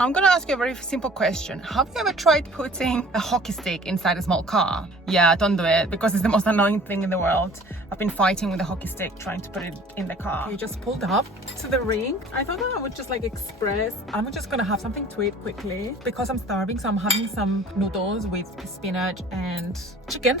I'm gonna ask you a very simple question. Have you ever tried putting a hockey stick inside a small car? Yeah, don't do it because it's the most annoying thing in the world. I've been fighting with a hockey stick trying to put it in the car. You just pulled up to the ring. I thought that I would just like express, I'm just gonna have something to eat quickly because I'm starving. So I'm having some noodles with spinach and chicken.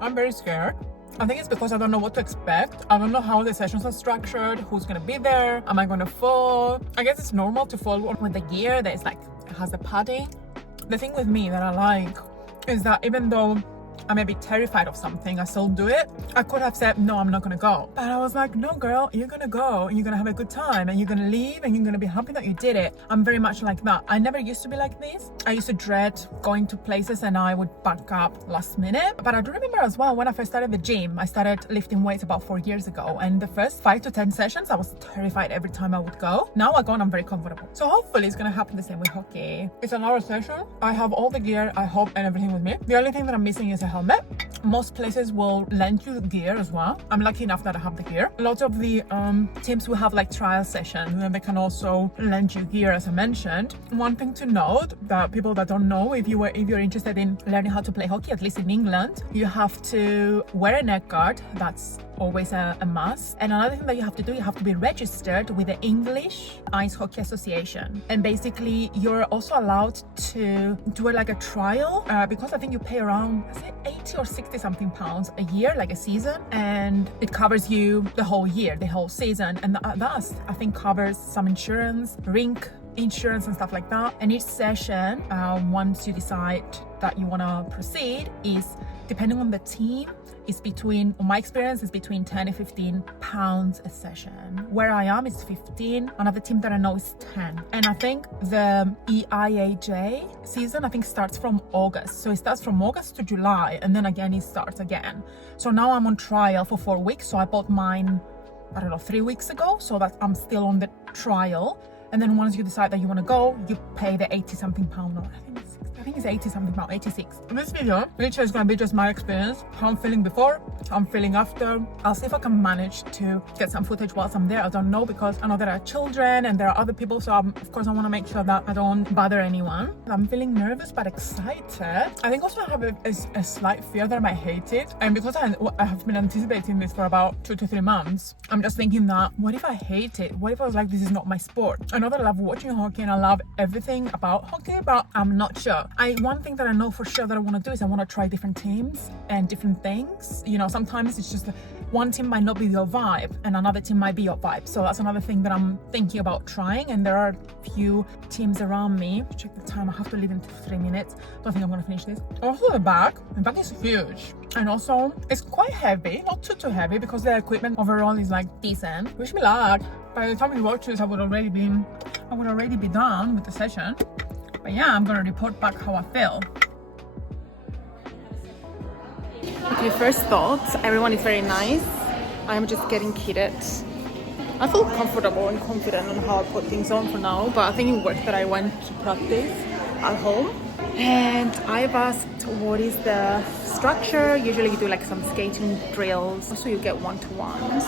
I'm very scared. I think it's because I don't know what to expect. I don't know how the sessions are structured, who's gonna be there, am I gonna fall? I guess it's normal to fall with the gear that is like, it has the padding. The thing with me that I like is that even though I may be terrified of something, I still do it. I could have said, no, I'm not gonna go. But I was like, no girl, you're gonna go and you're gonna have a good time and you're gonna leave and you're gonna be happy that you did it. I'm very much like that. I never used to be like this. I used to dread going to places and I would back up last minute. But I do remember as well, when I first started the gym, I started lifting weights about 4 years ago. And the first 5 to 10 sessions, I was terrified every time I would go. Now I go and I'm very comfortable. So hopefully it's gonna happen the same with hockey. It's an hour session. I have all the gear, I hope, and everything with me. The only thing that I'm missing is a helmet. Most places will lend you gear as well. I'm lucky enough that I have the gear. Lots of the teams will have like trial sessions and they can also lend you gear, as I mentioned. One thing to note that people that don't know, if you're interested in learning how to play hockey, at least in England, you have to wear a neck guard. That's always a must. And another thing that you have to do, you have to be registered with the English Ice Hockey Association. And basically you're also allowed to do like a trial because I think you pay around, I say 80 or 60 something pounds a year, like a season, and it covers you the whole year, the whole season. And that I think covers some insurance, rink insurance and stuff like that. And each session, once you decide that you want to proceed, is depending on the team, is between, on my experience, is between 10 and 15 pounds a session. Where I am is 15. Another team that I know is 10. And I think the EIAJ season, I think starts from August. So it starts from August to July, and then again it starts again. So now I'm on trial for 4 weeks. So I bought mine, I don't know, 3 weeks ago. So that I'm still on the trial. And then once you decide that you want to go, you pay the 80 something pound, or I think it's 80 something pound, 86. This video literally is going to be just my experience, how I'm feeling before, how I'm feeling after. I'll see if I can manage to get some footage whilst I'm there. I don't know, because I know there are children and there are other people, so of course I want to make sure that I don't bother anyone. I'm feeling nervous but excited. I think also I have a slight fear that I might hate it, and because I have been anticipating this for about 2 to 3 months, I'm just thinking that, what if I hate it? What if I was like, this is not my sport? I know that I love watching hockey and I love everything about hockey, but I'm not sure. One thing that I know for sure that I want to do is I want to try different teams and different things. You know, sometimes it's just one team might not be your vibe and another team might be your vibe. So that's another thing that I'm thinking about trying. And there are a few teams around me. Check the time, I have to leave in 3 minutes. Don't think I'm going to finish this. Also the bag is huge. And also it's quite heavy, not too heavy, because the equipment overall is like decent. Wish me luck. By the time you watch this, I would already be done with the session. But yeah, I'm gonna report back how I feel. Okay, first thoughts, everyone is very nice. I'm just getting kitted. I feel comfortable and confident on how I put things on for now, but I think it worked that I went to practice at home. And I've asked what is the structure. Usually you do like some skating drills, also you get one-to-ones.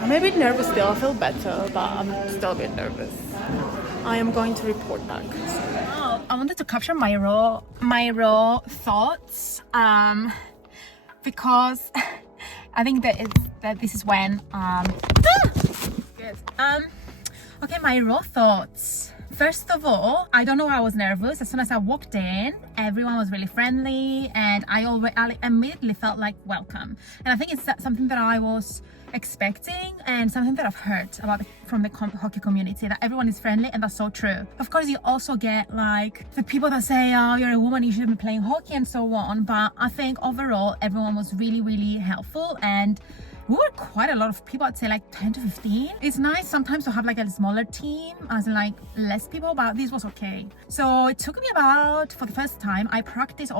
I'm a bit nervous still, I feel better, but I'm still a bit nervous. I am going to report back. I wanted to capture my raw thoughts, because I think that this is when okay, my raw thoughts. First of all, I don't know why I was nervous. As soon as I walked in, everyone was really friendly and I immediately felt like welcome. And I think it's something that I was expecting and something that I've heard about from the hockey community, that everyone is friendly, and that's so true. Of course, you also get like the people that say, oh, you're a woman, you shouldn't be playing hockey and so on. But I think overall, everyone was really, really helpful, and we were quite a lot of people. I'd say like 10 to 15. It's nice sometimes to have like a smaller team, as in like less people, but this was okay. So it took me about, for the first time, I practiced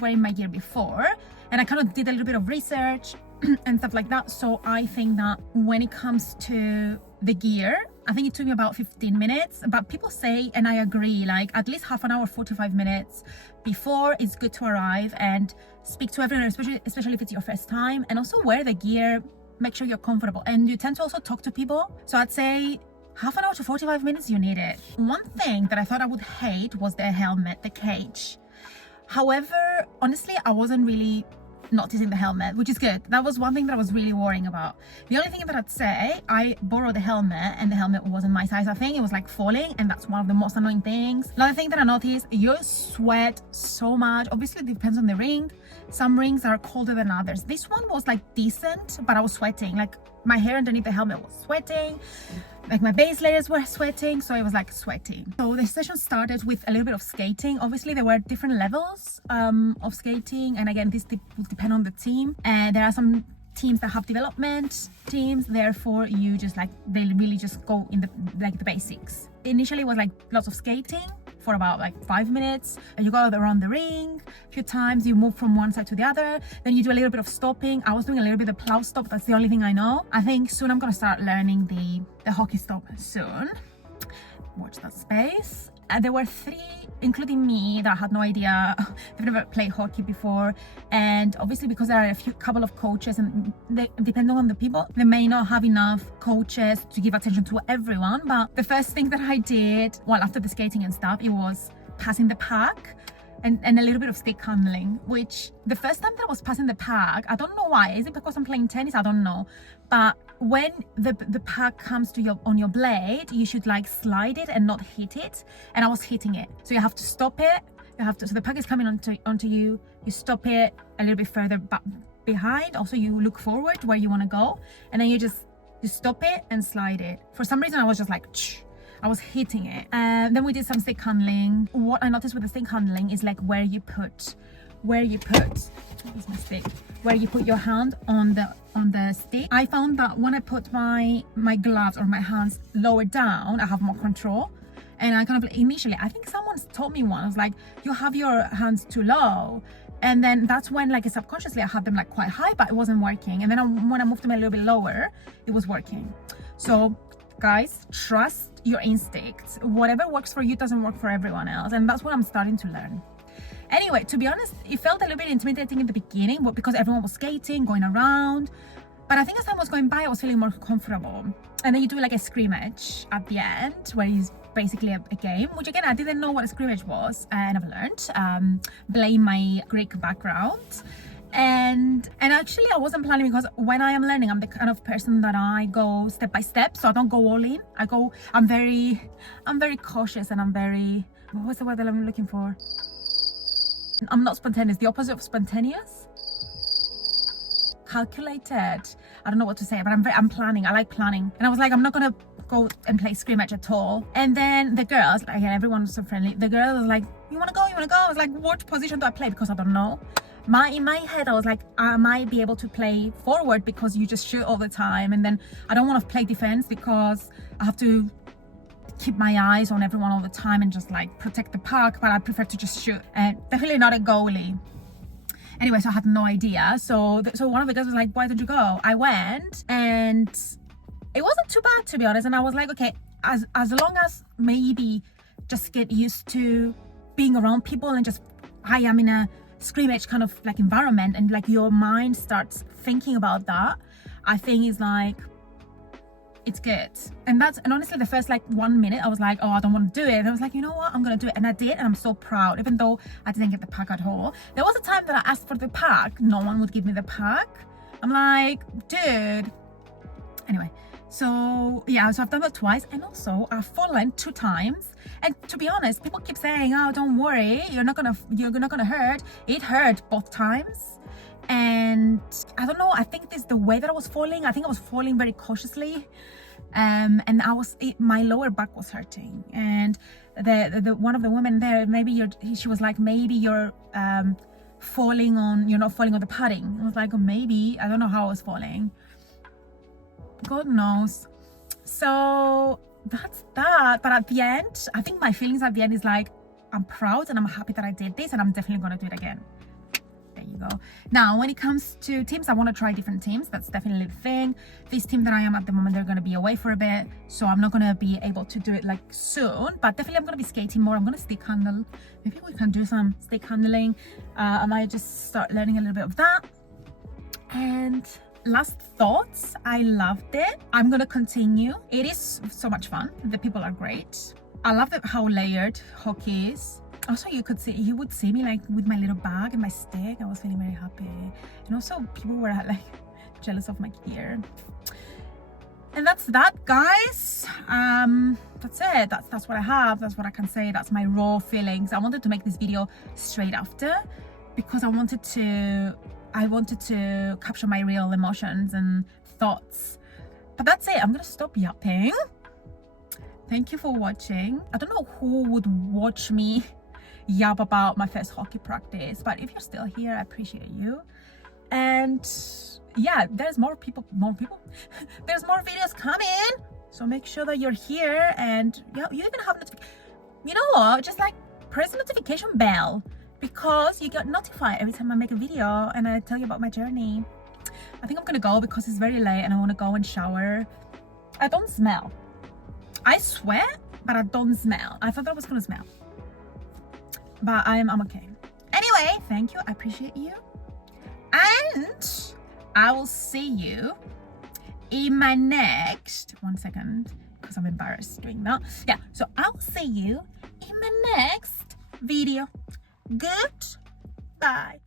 wearing my gear before, and I kind of did a little bit of research and stuff like that. So I think that when it comes to the gear, I think it took me about 15 minutes, but people say, and I agree, like at least half an hour, 45 minutes before is good to arrive and speak to everyone, especially if it's your first time, and also wear the gear, make sure you're comfortable, and you tend to also talk to people. So I'd say half an hour to 45 minutes you need it. One thing that I thought I would hate was the helmet, the cage. However, honestly, I wasn't really noticing the helmet, which is good. That was one thing that I was really worrying about. The only thing that I'd say, I borrowed the helmet and the helmet wasn't my size. I think it was like falling, and that's one of the most annoying things. Another thing that I noticed, you sweat so much. Obviously it depends on the ring. Some rings are colder than others. This one was like decent, but I was sweating. Like my hair underneath the helmet was sweating, like my base layers were sweating, so it was like sweating. So the session started with a little bit of skating. Obviously there were different levels of skating, and again, this will depend on the team, and there are some teams that have development teams, therefore you just like, they really just go in the like the basics. Initially it was like lots of skating for about like 5 minutes, and you go around the ring a few times, you move from one side to the other, then you do a little bit of stopping. I was doing a little bit of plow stop, that's the only thing I know. I think soon I'm gonna start learning the hockey stop soon. Watch that space. There were 3, including me, that had no idea. They've never played hockey before, and obviously because there are a couple of coaches, and depending on the people, they may not have enough coaches to give attention to everyone. But the first thing that I did, well, after the skating and stuff, it was passing the puck and a little bit of stick handling, which the first time that I was passing the puck, I don't know why. Is it because I'm playing tennis? I don't know. But when the puck comes to on your blade, you should like slide it and not hit it. And I was hitting it. So you have to stop it. You have to, so the puck is coming onto you. You stop it a little bit further behind. Also, you look forward where you want to go. And then you stop it and slide it. For some reason, I was just like, I was hitting it. Then we did some stick handling. What I noticed with the stick handling is like where you put your hand on the stick. I found that when I put my gloves or my hands lower down, I have more control. And I kind of initially, I think someone told me once, like, you have your hands too low. And then that's when like subconsciously I had them like quite high, but it wasn't working. And then when I moved them a little bit lower, it was working. So guys, trust your instincts. Whatever works for you doesn't work for everyone else, and that's what I'm starting to learn. Anyway, to be honest, it felt a little bit intimidating in the beginning, but because everyone was skating, going around. But I think as time was going by, I was feeling more comfortable. And then you do like a scrimmage at the end, where it's basically a game, which again, I didn't know what a scrimmage was, and I've learned. Blame my Greek background. And actually I wasn't planning, because when I am learning, I'm the kind of person that I go step by step, so I don't go all in. I'm very cautious, and I'm very, what's the word that I'm looking for? I'm not spontaneous, the opposite of spontaneous. Calculated. I don't know what to say, but I'm planning. I like planning. And I was like, I'm not gonna go and play scrimmage at all. And then the girls, again, everyone was so friendly. The girl was like, you wanna go? I was like, what position do I play? Because I don't know. In my head, I was like, I might be able to play forward because you just shoot all the time. And then I don't want to play defense because I have to keep my eyes on everyone all the time and just like protect the puck, but I prefer to just shoot, and definitely not a goalie. Anyway, so I had no idea. So one of the guys was like, why did you go? I went, and it wasn't too bad, to be honest. And I was like, okay, as long as maybe just get used to being around people, and just, I am in a scrimmage kind of like environment, and like your mind starts thinking about that, I think is like, it's good. And honestly, the first like 1 minute I was like, oh, I don't want to do it, and I was like, you know what, I'm gonna do it. And I did, and I'm so proud, even though I didn't get the puck at all. There was a time that I asked for the puck, no one would give me the puck. I'm like, dude. Anyway, so yeah, so I've done that twice, and also I've fallen 2 times. And to be honest, people keep saying, oh, don't worry, you're not gonna hurt. It hurt both times. And I don't know, I think it's the way that I was falling. I think I was falling very cautiously, and my lower back was hurting. And the one of the women there, she was like, maybe you're not falling on the padding. I was like, oh, maybe, I don't know how I was falling, God knows. So that's that. But at the end, I think my feelings at the end is like, I'm proud and I'm happy that I did this, and I'm definitely gonna do it again. There you go. Now, when it comes to teams, I want to try different teams. That's definitely the thing. This team that I am at the moment, they're going to be away for a bit, so I'm not going to be able to do it like soon, but definitely I'm going to be skating more. I'm going to stick handle. Maybe we can do some stick handling. I might just start learning a little bit of that. And last thoughts, I loved it. I'm gonna continue. It is so much fun. The people are great. I love how layered hockey is. Also, you would see me like with my little bag and my stick. I was feeling very happy. And also people were like jealous of my gear. And that's that, guys. That's it. That's what I have. That's what I can say. That's my raw feelings. I wanted to make this video straight after because I wanted to capture my real emotions and thoughts. But that's it. I'm gonna stop yapping. Thank you for watching. I don't know who would watch me yap about my first hockey practice, but if you're still here, I appreciate you. And yeah, there's more people. There's more videos coming, so make sure that you're here. And you even have you know what, just like press the notification bell, because you get notified every time I make a video and I tell you about my journey. I think I'm gonna go because it's very late and I want to go and shower. I don't smell. I sweat, but I don't smell. I thought I was gonna smell, but I'm okay. Anyway, thank you. I appreciate you. And I will see you in my next, one second, because I'm embarrassed doing that. Yeah, so I'll see you in my next video. Goodbye.